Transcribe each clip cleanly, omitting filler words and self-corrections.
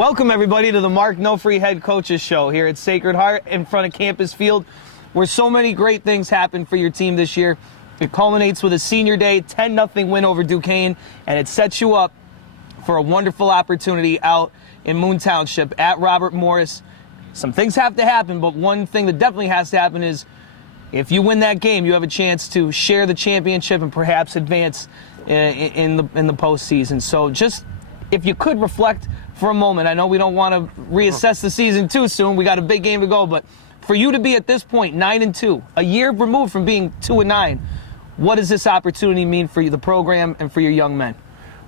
Welcome, everybody, to the Mark Nofri Head Coaches Show here at Sacred Heart in front of Campus Field, where so many great things happen for your team this year. It culminates with a senior day, 10-0 win over Duquesne, and it sets you up for a wonderful opportunity out in Moon Township at Robert Morris. Some things have to happen, but one thing that definitely has to happen is if you win that game, you have a chance to share the championship and perhaps advance in the postseason. So just if you could reflect for a moment. I know we don't want to reassess the season too soon. We got a big game to go, but for you to be at this point 9-2, a year removed from being 2-9, what does this opportunity mean for you, the program, and for your young men?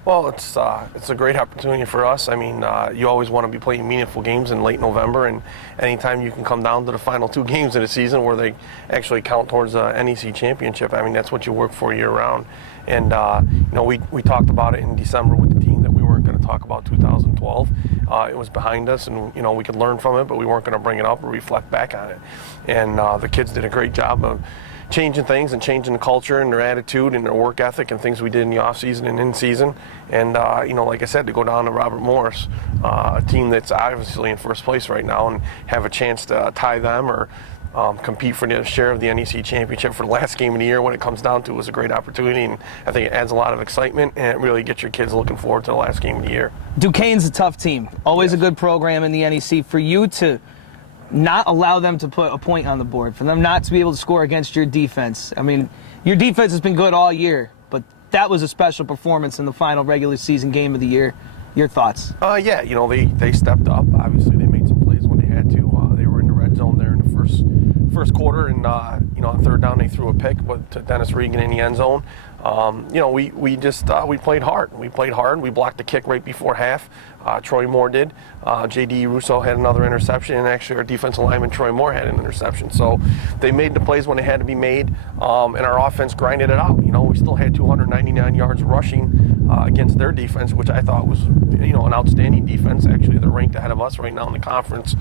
Well, it's a great opportunity for us. I mean, you always want to be playing meaningful games in late November, and anytime you can come down to the final two games of the season where they actually count towards the NEC championship, I mean, that's what you work for year round. And we talked about it in December with the team that we weren't going to talk about 2012. It was behind us, and we could learn from it, but we weren't going to bring it up or reflect back on it. And the kids did a great job of changing things and changing the culture and their attitude and their work ethic and things we did in the off season and in season. And like I said, to go down to Robert Morris, a team that's obviously in first place right now, and have a chance to tie them or compete for the share of the NEC championship for the last game of the year when it comes down to it was a great opportunity, and I think it adds a lot of excitement and it really gets your kids looking forward to the last game of the year. Duquesne's a tough team, always yes. A good program in the NEC. For you to not allow them to put a point on the board, for them not to be able to score against your defense. I mean, your defense has been good all year, but that was a special performance in the final regular season game of the year. Your thoughts? Yeah, they stepped up. Obviously, they made some plays when they had to. They were in the red zone there in the first quarter, and on third down they threw a pick, but to Dennis Regan in the end zone. We played hard. We played hard. We blocked the kick right before half. Troy Moore did. J.D. Russo had another interception, and actually our defensive lineman Troy Moore had an interception. So they made the plays when they had to be made, and our offense grinded it out. We still had 299 yards rushing against their defense, which I thought was an outstanding defense. Actually, they're ranked ahead of us right now in the conference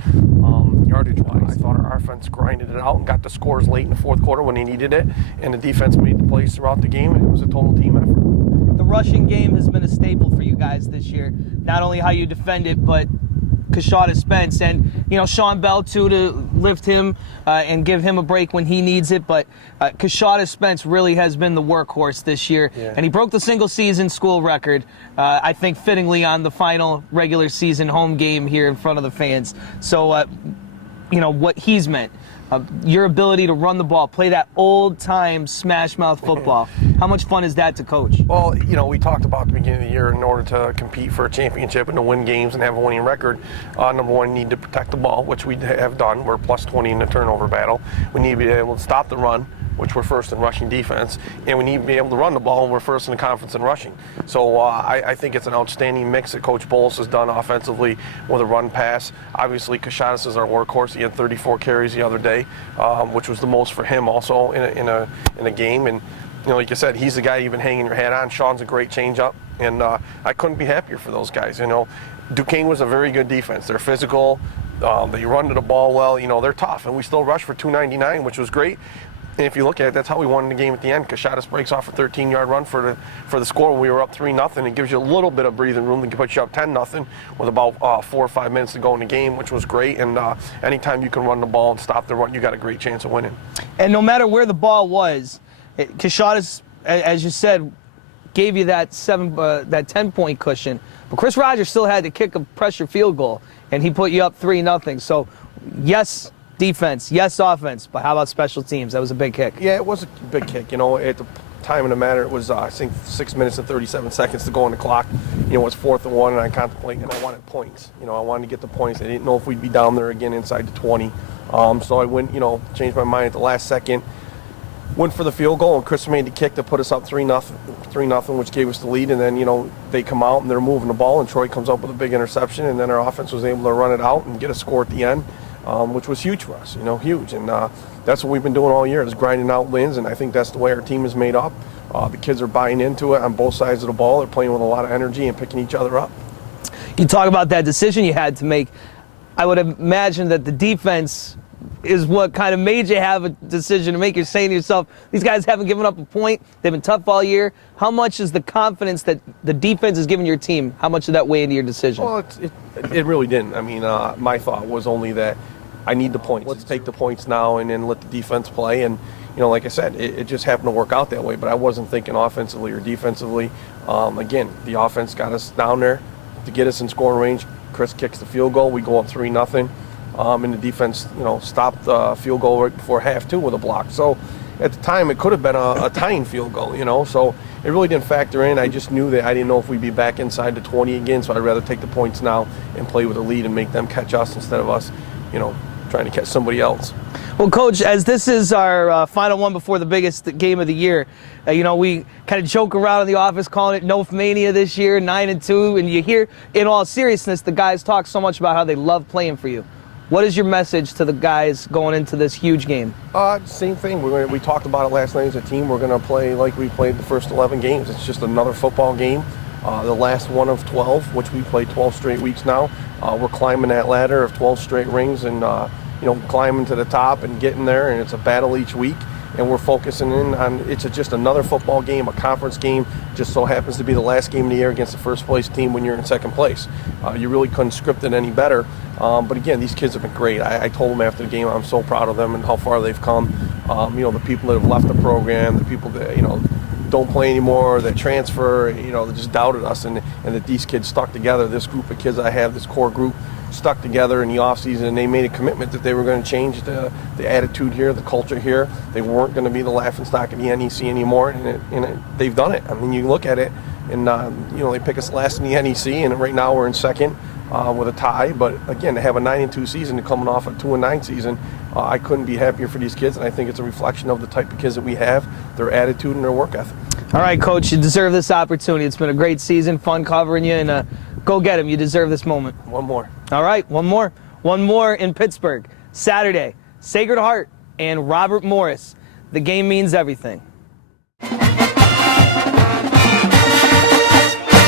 yardage-wise. I thought our offense grinded it out and got the scores late in the fourth quarter when they needed it, and the defense made the plays throughout the game, and it was a total team effort. The rushing game has been a staple for you guys this year. Not only how you defend it, but Kashada Spence and Sean Bell too, to lift him and give him a break when he needs it. But Kashada Spence really has been the workhorse this year, yeah. And he broke the single season school record, I think fittingly on the final regular season home game here in front of the fans. So what he's meant. Your ability to run the ball, play that old-time smash-mouth football. How much fun is that to coach? Well, we talked about at the beginning of the year, in order to compete for a championship and to win games and have a winning record, number one, you need to protect the ball, which we have done. We're plus 20 in the turnover battle. We need to be able to stop the run, which we're first in rushing defense, and we need to be able to run the ball, and we're first in the conference in rushing. So I think it's an outstanding mix that Coach Bowles has done offensively with a run pass. Obviously, Kashadas is our workhorse. He had 34 carries the other day, which was the most for him also in a game. And like you said, he's the guy you've been hanging your hat on. Sean's a great changeup, and I couldn't be happier for those guys. Duquesne was a very good defense. They're physical. They run to the ball well. They're tough, and we still rushed for 299, which was great. And if you look at it, that's how we won the game at the end. Kashadas breaks off a 13-yard run for the score when we were up 3-0. It gives you a little bit of breathing room to put you up 10-0 with about 4 or 5 minutes to go in the game, which was great. And anytime you can run the ball and stop the run, you got a great chance of winning. And no matter where the ball was, Kashadas, as you said, gave you that 10-point cushion. But Chris Rogers still had to kick a pressure field goal, and he put you up 3-0. So, yes, defense, yes, offense, but how about special teams? That was a big kick. Yeah, it was a big kick. At the time of the matter, it was, I think, 6 minutes and 37 seconds to go on the clock. It was 4th and 1, and I contemplated, and I wanted points. I wanted to get the points. I didn't know if we'd be down there again inside the 20. So I went, changed my mind at the last second. Went for the field goal, and Chris made the kick to put us up 3-0, which gave us the lead. And then, they come out, and they're moving the ball, and Troy comes up with a big interception, and then our offense was able to run it out and get a score at the end. Which was huge for us, huge. And that's what we've been doing all year, is grinding out wins, and I think that's the way our team is made up. The kids are buying into it on both sides of the ball. They're playing with a lot of energy and picking each other up. You talk about that decision you had to make. I would imagine that the defense is what kind of made you have a decision to make. You're saying to yourself, these guys haven't given up a point. They've been tough all year. How much is the confidence that the defense has given your team? How much did that weigh into your decision? Well, it really didn't. I mean, my thought was only that I need the points. Let's take the points now and then let the defense play. And, like I said, it just happened to work out that way. But I wasn't thinking offensively or defensively. Again, the offense got us down there to get us in scoring range. Chris kicks the field goal. We go up 3-0. And the defense, stopped the field goal right before half, too, with a block. So at the time, it could have been a tying field goal, So it really didn't factor in. I just knew that I didn't know if we'd be back inside the 20 again, so I'd rather take the points now and play with a lead and make them catch us instead of us, trying to catch somebody else. Well, Coach, as this is our final one before the biggest game of the year, we kind of joke around in the office calling it Nofri Mania this year, 9-2, and you hear, in all seriousness, the guys talk so much about how they love playing for you. What is your message to the guys going into this huge game? Same thing. We talked about it last night as a team. We're going to play like we played the first 11 games. It's just another football game. The last one of 12, which we played 12 straight weeks now. We're climbing that ladder of 12 straight rings and, climbing to the top and getting there, and it's a battle each week. And we're focusing in on it's just another football game, a conference game. Just so happens to be the last game of the year against the first place team when you're in second place. You really couldn't script it any better. But again, these kids have been great. I told them after the game I'm so proud of them and how far they've come. The people that have left the program, the people that don't play anymore, that transfer, that just doubted us, and that these kids stuck together. This group of kids I have, this core group, stuck together in the offseason, and they made a commitment that they were going to change the attitude here, the culture here. They weren't going to be the laughingstock of the NEC anymore, and they've done it. I mean, you look at it, and they pick us last in the NEC, and right now we're in second with a tie. But again, to have a 9-2 season coming off a 2-9 season, I couldn't be happier for these kids, and I think it's a reflection of the type of kids that we have, their attitude and their work ethic. All right, Coach, you deserve this opportunity. It's been a great season, fun covering you, and go get him. You deserve this moment. One more. All right, one more. One more in Pittsburgh. Saturday, Sacred Heart and Robert Morris. The game means everything.